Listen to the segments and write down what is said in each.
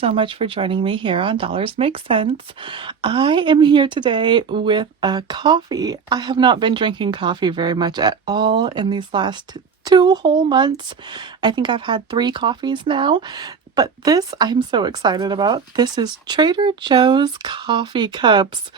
so much for joining me here on Dollars Make Sense. I am here today with a coffee. I have not been drinking coffee very much at all in these last 2 whole months. I think I've had 3 coffees now. But this I'm so excited about. This is Trader Joe's coffee cups.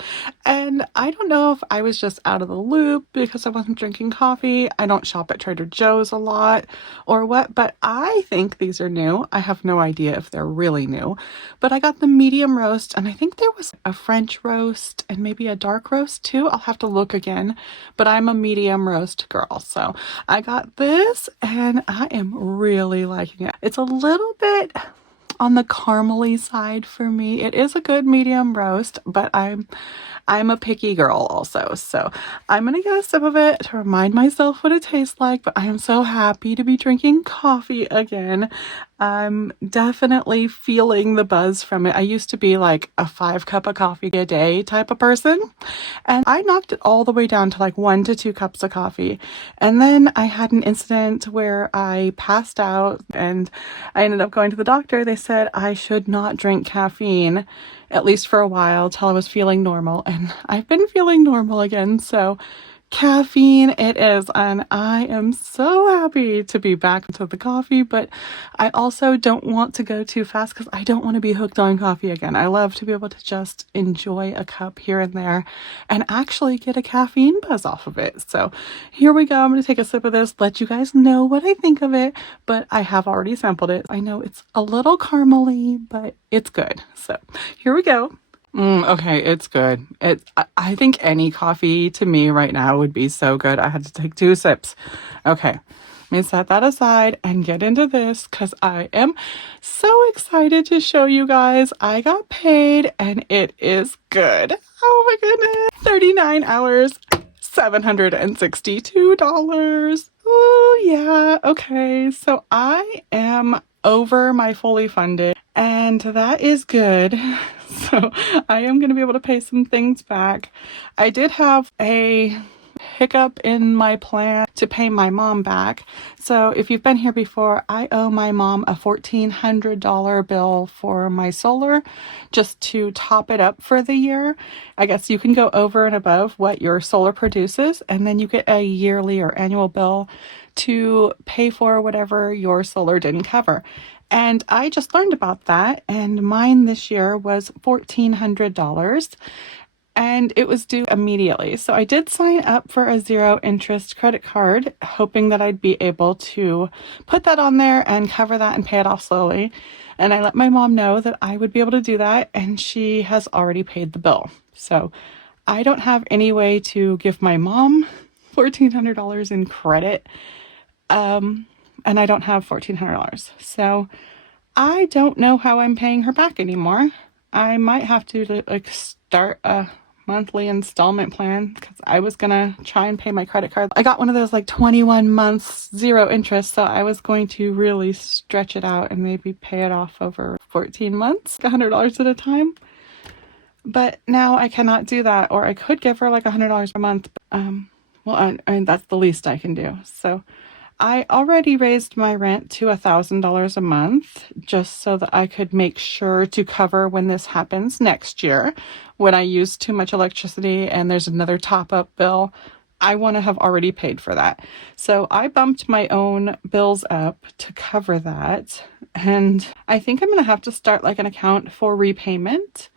And I don't know if I was just out of the loop because I wasn't drinking coffee. I don't shop at Trader Joe's a lot or what, but I think these are new. I have no idea if they're really new. But I got the medium roast, and I think there was a French roast and maybe a dark roast too. I'll have to look again. But I'm a medium roast girl. So I got this and I am really liking it. It's a little bit on the caramely side for me. It is a good medium roast, but I'm a picky girl also. So I'm going to get a sip of it to remind myself what it tastes like, but I am so happy to be drinking coffee again. I'm definitely feeling the buzz from it. I used to be like a 5 cup of coffee a day type of person, and I knocked it all the way down to like 1 to 2 cups of coffee. And then I had an incident where I passed out and I ended up going to the doctor. They said I should not drink caffeine, at least for a while, till I was feeling normal. And I've been feeling normal again. So caffeine it is, and I am so happy to be back to the coffee, but I also don't want to go too fast because I don't want to be hooked on coffee again. I love to be able to just enjoy a cup here and there and actually get a caffeine buzz off of it. So here we go. I'm going to take a sip of this, let you guys know what I think of it, but I have already sampled it. I know it's a little caramely, but it's good. So here we go. Okay, it's good. I think any coffee to me right now would be so good. I had to take 2 sips. Okay, let me set that aside and get into this because I am so excited to show you guys. I got paid and it is good. Oh my goodness. 39 hours, $762. Oh yeah. Okay, so I am over my fully funded, and that is good. So I am going to be able to pay some things back. I did have a hiccup in my plan to pay my mom back. So if you've been here before, I owe my mom a $1,400 bill for my solar just to top it up for the year. I guess you can go over and above what your solar produces, and then you get a yearly or annual bill to pay for whatever your solar didn't cover. And I just learned about that, and mine this year was $1,400, and it was due immediately. So I did sign up for a 0 interest credit card, hoping that I'd be able to put that on there and cover that and pay it off slowly. And I let my mom know that I would be able to do that, and she has already paid the bill. So I don't have any way to give my mom $1,400 in credit. And I don't have $1,400. So I don't know how I'm paying her back anymore. I might have to start a monthly installment plan because I was going to try and pay my credit card. I got one of those 21 months 0 interest. So I was going to really stretch it out and maybe pay it off over 14 months, $100 at a time. But now I cannot do that, or I could give her $100 a month. Well, and that's the least I can do. So I already raised my rent to $1,000 a month just so that I could make sure to cover when this happens next year, when I use too much electricity and there's another top-up bill. I want to have already paid for that. So I bumped my own bills up to cover that. And I think I'm going to have to start an account for repayment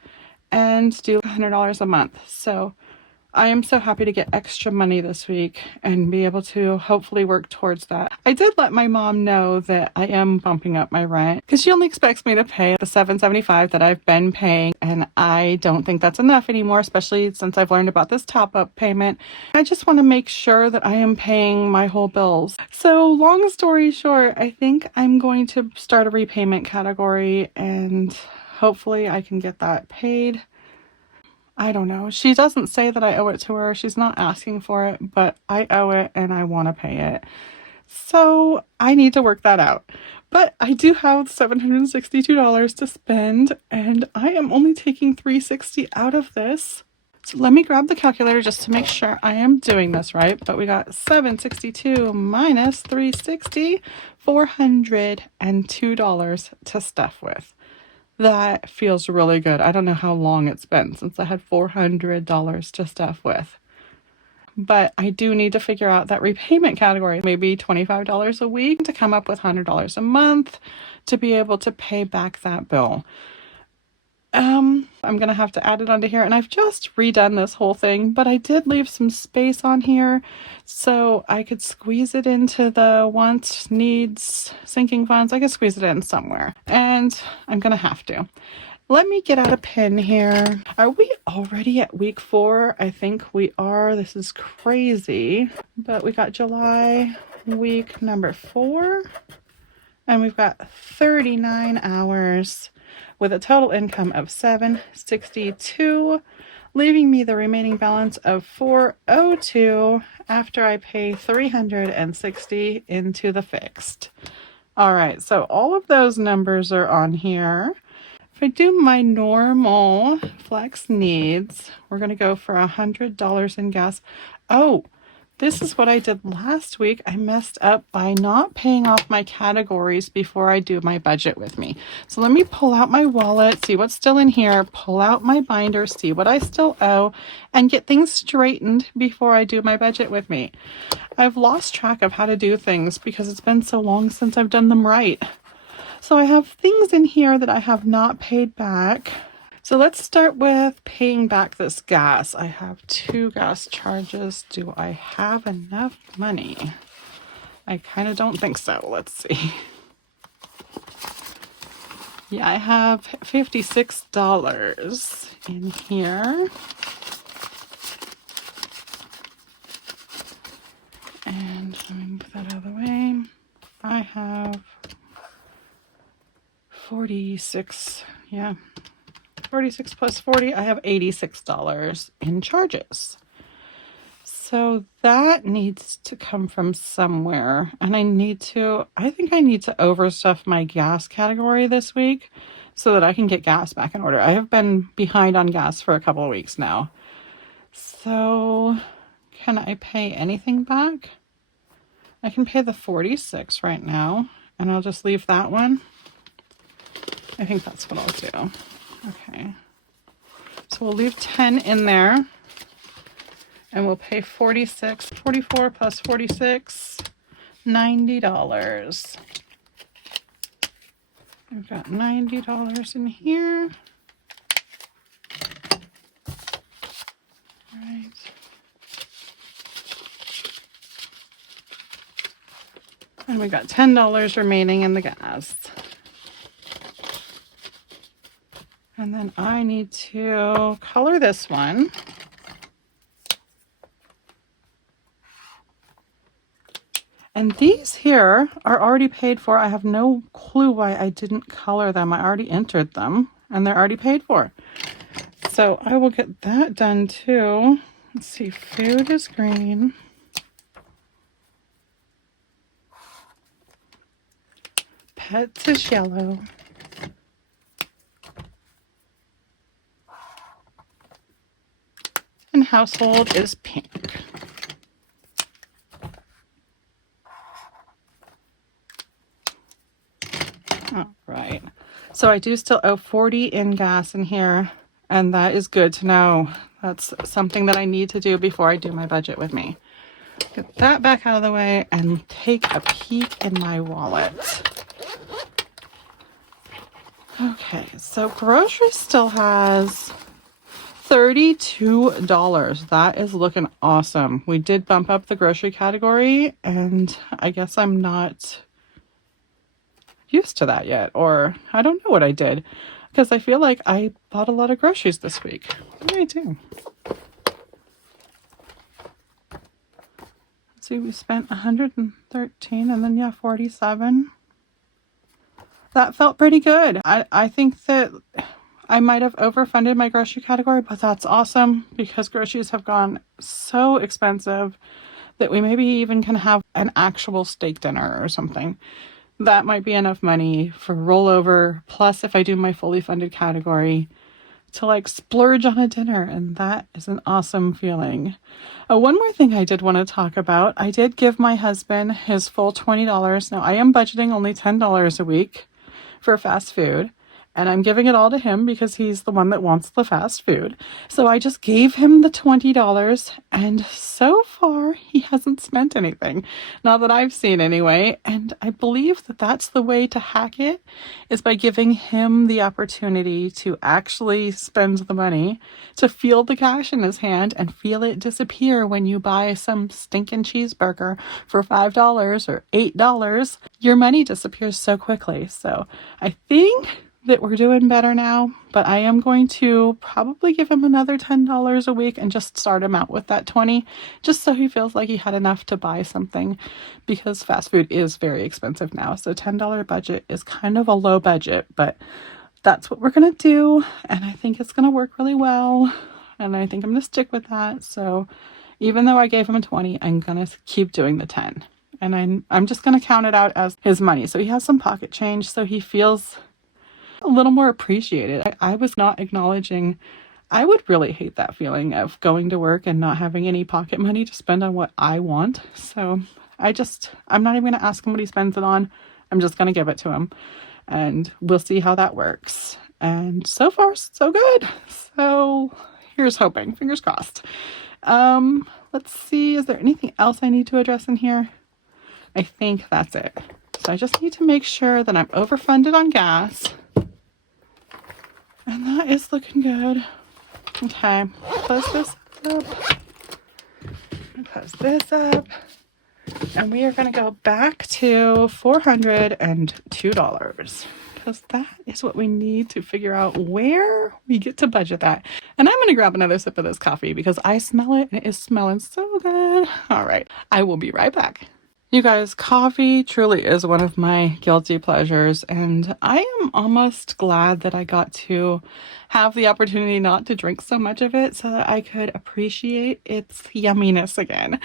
and do $100 a month. So I am so happy to get extra money this week and be able to hopefully work towards that. I did let my mom know that I am bumping up my rent because she only expects me to pay the $775 that I've been paying, and I don't think that's enough anymore, especially since I've learned about this top-up payment. I just want to make sure that I am paying my whole bills. So long story short, I think I'm going to start a repayment category, and hopefully I can get that paid. I don't know. She doesn't say that I owe it to her. She's not asking for it, but I owe it and I want to pay it. So I need to work that out. But I do have $762 to spend, and I am only taking $360 out of this. So let me grab the calculator just to make sure I am doing this right. But we got 762 minus 360, $402 to stuff with. That feels really good. I don't know how long it's been since I had $400 to stuff with. But I do need to figure out that repayment category, maybe $25 a week to come up with $100 a month to be able to pay back that bill. I'm going to have to add it onto here, and I've just redone this whole thing, but I did leave some space on here so I could squeeze it into the wants, needs, sinking funds. I could squeeze it in somewhere, and I'm going to have to. Let me get out a pen here. Are we already at week 4? I think we are. This is crazy, but we got July week number 4, and we've got 39 hours with a total income of $762, leaving me the remaining balance of $402 after I pay $360 into the fixed. All right, so all of those numbers are on here. If I do my normal flex needs, we're going to go for $100 in gas. Oh, this is what I did last week. I messed up by not paying off my categories before I do my budget with me. So let me pull out my wallet, see what's still in here, pull out my binder, see what I still owe, and get things straightened before I do my budget with me. I've lost track of how to do things because it's been so long since I've done them right. So I have things in here that I have not paid back. So let's start with paying back this gas. I have 2 gas charges. Do I have enough money? I kind of don't think so. Let's see. Yeah, I have $56 in here. And let me move that out of the way. I have 46, yeah. 46 plus 40, I have $86 in charges. So that needs to come from somewhere. And I think I need to overstuff my gas category this week so that I can get gas back in order. I have been behind on gas for a couple of weeks now. So can I pay anything back? I can pay the 46 right now, and I'll just leave that one. I think that's what I'll do. Okay, so we'll leave 10 in there, and we'll pay 44 plus 46, $90. We've got $90 in here. All right. And we got $10 remaining in the gas. And then I need to color this one. And these here are already paid for. I have no clue why I didn't color them. I already entered them and they're already paid for. So I will get that done too. Let's see, food is green. Pets is yellow. And household is pink. All right. So I do still owe 40 in gas in here, and that is good to know. That's something that I need to do before I do my budget with me. Get that back out of the way and take a peek in my wallet. Okay, so groceries still has $32. That is looking awesome. We did bump up the grocery category, and I guess I'm not used to that yet, or I don't know what I did, because I feel like I bought a lot of groceries this week. What did I do? Let's see, we spent 113 and then 47. That felt pretty good. I think that I might have overfunded my grocery category, but that's awesome because groceries have gone so expensive that we maybe even can have an actual steak dinner or something. That might be enough money for rollover, plus if I do my fully funded category, to like splurge on a dinner, and that is an awesome feeling. One more thing I did want to talk about. I did give my husband his full $20. Now I am budgeting only $10 a week for fast food, and I'm giving it all to him because he's the one that wants the fast food. So I just gave him the $20, and so far he hasn't spent anything. Not that I've seen anyway. And I believe that that's the way to hack it, is by giving him the opportunity to actually spend the money, to feel the cash in his hand and feel it disappear when you buy some stinking cheeseburger for $5 or $8. Your money disappears so quickly. So I think that we're doing better now, but I am going to probably give him another $10 a week and just start him out with that 20, just so he feels like he had enough to buy something, because fast food is very expensive now. So $10 budget is kind of a low budget, but that's what we're going to do. And I think it's going to work really well. And I think I'm going to stick with that. So even though I gave him a 20, I'm going to keep doing the 10. And I'm just going to count it out as his money. So he has some pocket change, so he feels a little more appreciated. I was not acknowledging. I would really hate that feeling of going to work and not having any pocket money to spend on what I want. So I'm not even going to ask him what he spends it on. I'm just going to give it to him, and we'll see how that works. And so far, so good. So here's hoping. Fingers crossed. Let's see. Is there anything else I need to address in here? I think that's it. So I just need to make sure that I'm overfunded on gas. And that is looking good. Okay, close this up. Close this up. And we are going to go back to $402, because that is what we need to figure out where we get to budget that. And I'm going to grab another sip of this coffee because I smell it and it is smelling so good. All right, I will be right back. You guys, coffee truly is one of my guilty pleasures, and I am almost glad that I got to have the opportunity not to drink so much of it so that I could appreciate its yumminess again.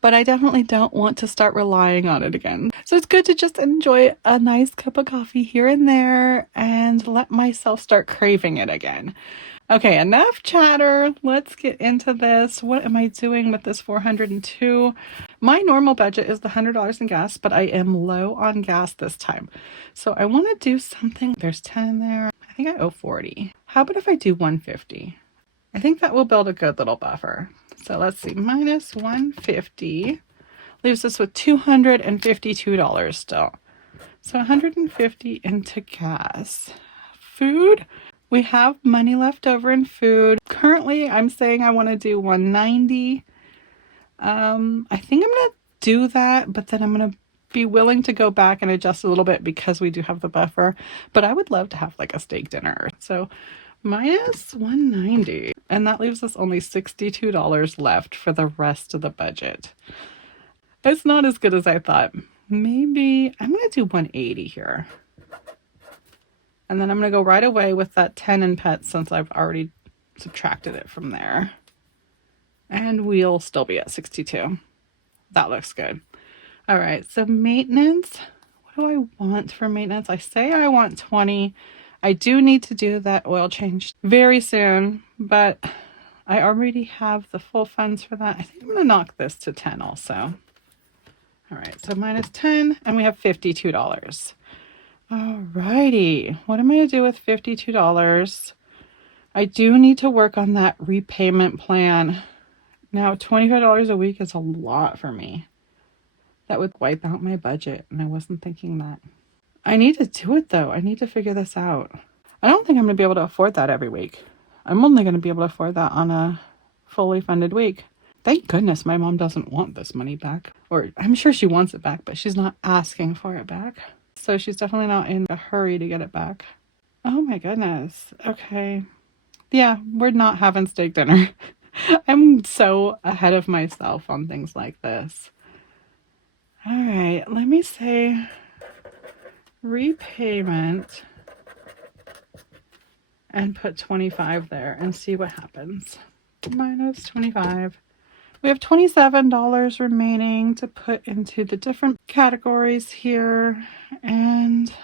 But I definitely don't want to start relying on it again. So it's good to just enjoy a nice cup of coffee here and there and let myself start craving it again. Okay, enough chatter. Let's get into this. What am I doing with this 402? My normal budget is the $100 in gas, but I am low on gas this time. So I want to do something. There's 10 in there. I think I owe 40. How about if I do 150? I think that will build a good little buffer. So let's see, minus 150 leaves us with $252 still. So 150 into gas. Food. We have money left over in food. Currently, I'm saying I want to do 190. I think I'm going to do that, but then I'm going to be willing to go back and adjust a little bit because we do have the buffer. But I would love to have like a steak dinner. So minus 190. And that leaves us only $62 left for the rest of the budget. It's not as good as I thought. Maybe I'm going to do 180 here. And then I'm going to go right away with that 10 in pets since I've already subtracted it from there. And we'll still be at 62. That looks good. All right, so maintenance. What do I want for maintenance? I say I want 20. I do need to do that oil change very soon, but I already have the full funds for that. I think I'm going to knock this to 10 also. All right, so minus 10, and we have $52. Alrighty, what am I going to do with $52? I do need to work on that repayment plan. Now, $25 a week is a lot for me. That would wipe out my budget, and I wasn't thinking that. I need to do it, though. I need to figure this out. I don't think I'm going to be able to afford that every week. I'm only going to be able to afford that on a fully funded week. Thank goodness my mom doesn't want this money back. Or I'm sure she wants it back, but she's not asking for it back. So she's definitely not in a hurry to get it back. Oh my goodness. Okay. Yeah, we're not having steak dinner. I'm so ahead of myself on things like this. All right, let me say repayment and put 25 there and see what happens. Minus 25. We have $27 remaining to put into the different categories here. And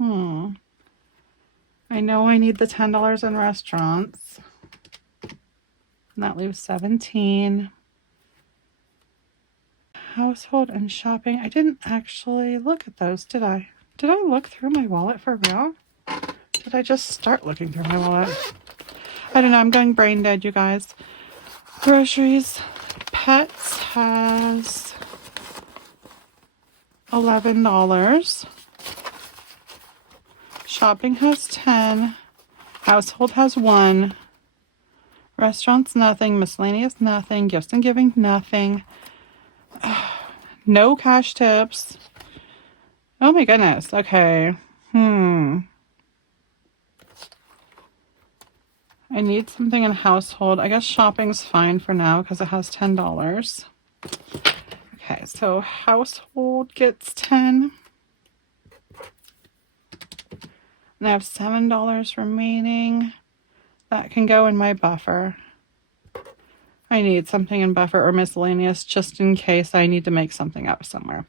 I know I need the $10 in restaurants. And that leaves 17. Household and shopping. I didn't actually look at those, did I? Did I look through my wallet for real? Did I just start looking through my wallet? I don't know. I'm going brain dead, you guys. Groceries. Pets has $11. Shopping has 10. Household has 1. Restaurants, nothing. Miscellaneous, nothing. Gifts and giving, nothing. No cash tips. Oh my goodness. Okay. I need something in household. I guess shopping's fine for now because it has $10. Okay, so household gets 10. And I have $7 remaining. That can go in my buffer. I need something in buffer or miscellaneous just in case I need to make something up somewhere.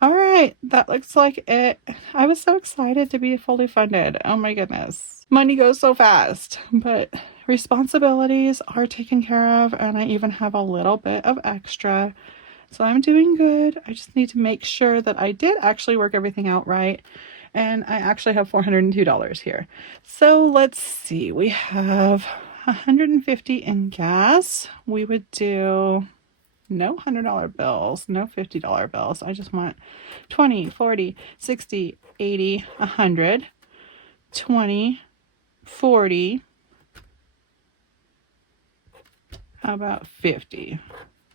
All right, that looks like it. I was so excited to be fully funded. Oh my goodness. Money goes so fast, but responsibilities are taken care of, and I even have a little bit of extra. So I'm doing good. I just need to make sure that I did actually work everything out right. And I actually have $402 here. So let's see. We have $150 in gas. We would do no $100 bills, no $50 bills. I just want 20, 40, 60, 80, 100, 20, 40. How about 50?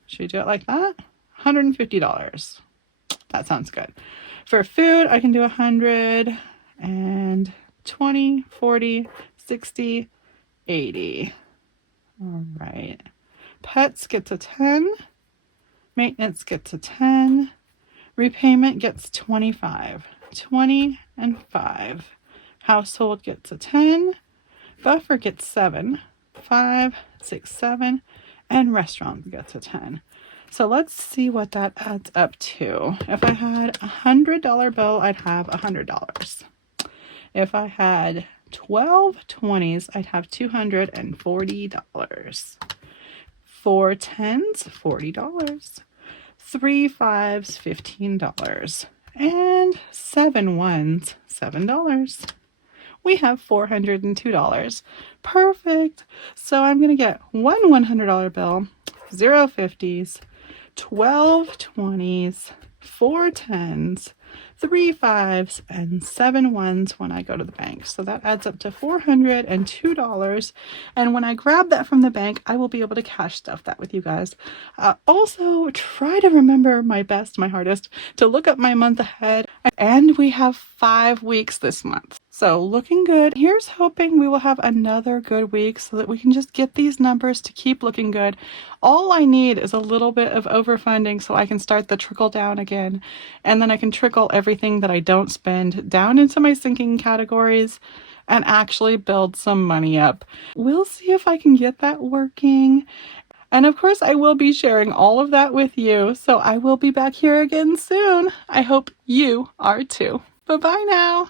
Should we do it like that? $150. That sounds good. For food, I can do 100 and 20, 40, 60, 80. All right. Pets gets a 10. Maintenance gets a 10. Repayment gets 25. 20 and 5. Household gets a 10. Buffer gets 7. 5, 6, 7. And restaurant gets a 10. So let's see what that adds up to. If I had a $100 bill, I'd have $100. If I had 12 20s, I'd have $240. 4 10s, $40. 3 5s, $15. And 7 1s, $7. We have $402. Perfect. So I'm going to get one $100 bill, 0 50s, 12 20s, 4 10s, 3 5s, and 7 1s when I go to the bank. So that adds up to $402. And when I grab that from the bank, I will be able to cash stuff that with you guys. Also, try to remember my hardest, to look up my month ahead. And we have 5 weeks this month. So looking good. Here's hoping we will have another good week so that we can just get these numbers to keep looking good. All I need is a little bit of overfunding so I can start the trickle down again. And then I can trickle everything that I don't spend down into my sinking categories and actually build some money up. We'll see if I can get that working. And of course, I will be sharing all of that with you. So I will be back here again soon. I hope you are too. Bye-bye now.